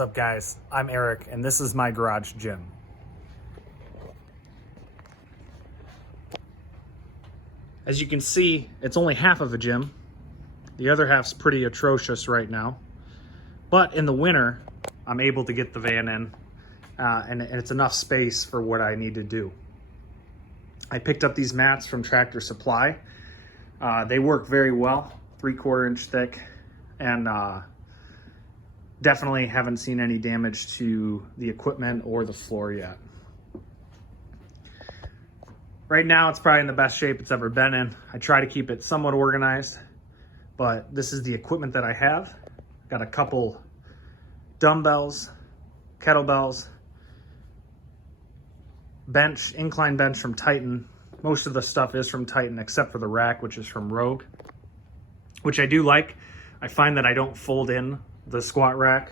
What's up, guys? I'm Eric, and this is my garage gym. As you can see, it's only half of a gym. The other half's pretty atrocious right now. But in the winter, I'm able to get the van in, and it's enough space for what I need to do. I picked up these mats from Tractor Supply. They work very well, 3/4 inch thick, and definitely haven't seen any damage to the equipment or the floor yet. Right now, it's probably in the best shape it's ever been in. I try to keep it somewhat organized, but this is the equipment that I have. Got a couple dumbbells, kettlebells, bench, incline bench from Titan. Most of the stuff is from Titan except for the rack, which is from Rogue, which I do like. I find that I don't fold in the squat rack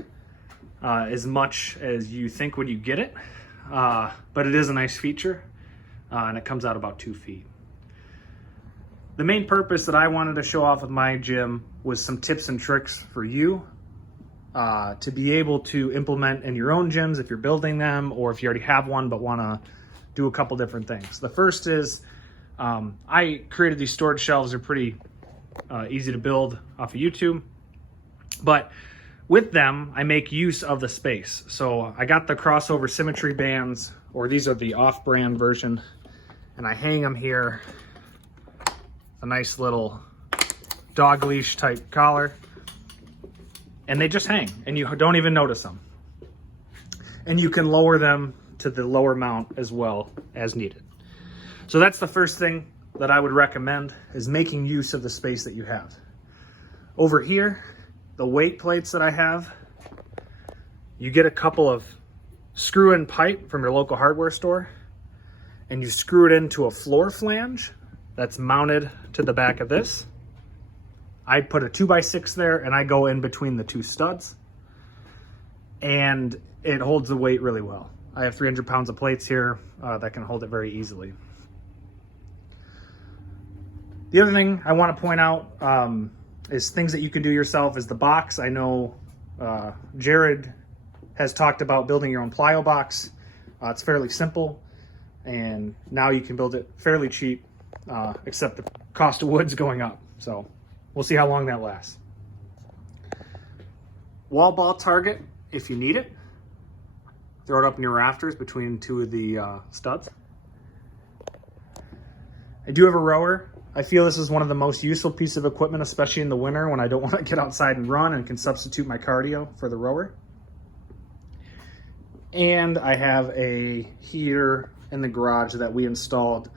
as much as you think when you get it, but it is a nice feature, and it comes out about 2 feet. The main purpose that I wanted to show off with my gym was some tips and tricks for you to be able to implement in your own gyms if you're building them, or if you already have one but want to do a couple different things. The first is I created these storage shelves. They're pretty easy to build off of YouTube, but with them, I make use of the space. So I got the crossover symmetry bands, or these are the off-brand version, and I hang them here. A nice little dog leash type collar, and they just hang, and you don't even notice them. And you can lower them to the lower mount as well as needed. So that's the first thing that I would recommend, is making use of the space that you have. Over here, the weight plates that I have, you get a couple of screw-in pipe from your local hardware store, and you screw it into a floor flange that's mounted to the back of this. I put a 2x6 there, and I go in between the two studs, and it holds the weight really well. I have 300 pounds of plates here that can hold it very easily. The other thing I want to point out is things that you can do yourself is the box. I know Jerred has talked about building your own Plyo Box. It's fairly simple, and now you can build it fairly cheap, except the cost of wood's going up. So we'll see how long that lasts. Wall ball target, if you need it. Throw it up in your rafters between two of the studs. I do have a rower. I feel this is one of the most useful pieces of equipment, especially in the winter when I don't want to get outside and run, and can substitute my cardio for the rower. And I have a heater in the garage that we installed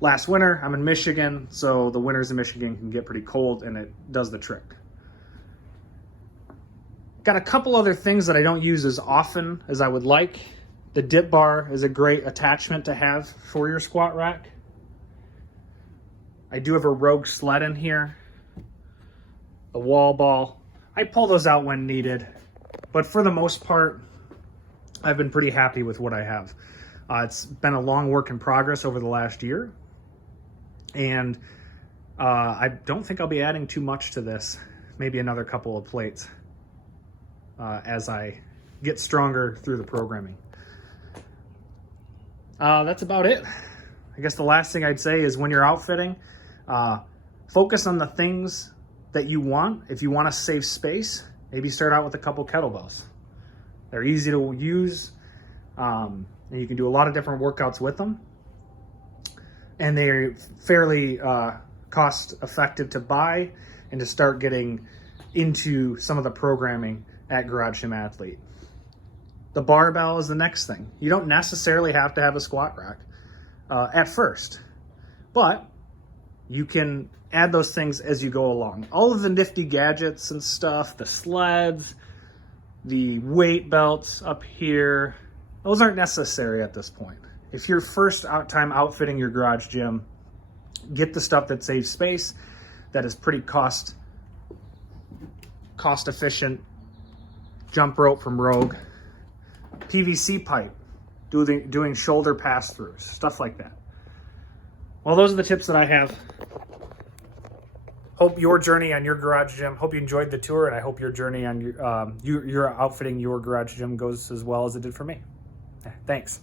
last winter. I'm in Michigan, so the winters in Michigan can get pretty cold, and it does the trick. Got a couple other things that I don't use as often as I would like. The dip bar is a great attachment to have for your squat rack. I do have a Rogue sled in here, a wall ball. I pull those out when needed, but for the most part, I've been pretty happy with what I have. It's been a long work in progress over the last year, and I don't think I'll be adding too much to this, maybe another couple of plates as I get stronger through the programming. That's about it. I guess the last thing I'd say is when you're outfitting, focus on the things that you want. If you want to save space, maybe start out with a couple kettlebells. They're easy to use, and you can do a lot of different workouts with them. And they're fairly cost effective to buy and to start getting into some of the programming at Garage Gym Athlete. The barbell is the next thing. You don't necessarily have to have a squat rack at first, but you can add those things as you go along. All of the nifty gadgets and stuff, the sleds, the weight belts up here, those aren't necessary at this point. If you're first time outfitting your garage gym, get the stuff that saves space, that is pretty cost efficient. Jump rope from Rogue, PVC pipe, doing shoulder pass-throughs, stuff like that. Well, those are the tips that I have. hope your journey on your garage gym, hope you enjoyed the tour, and I hope your journey on your outfitting your garage gym goes as well as it did for me. Thanks.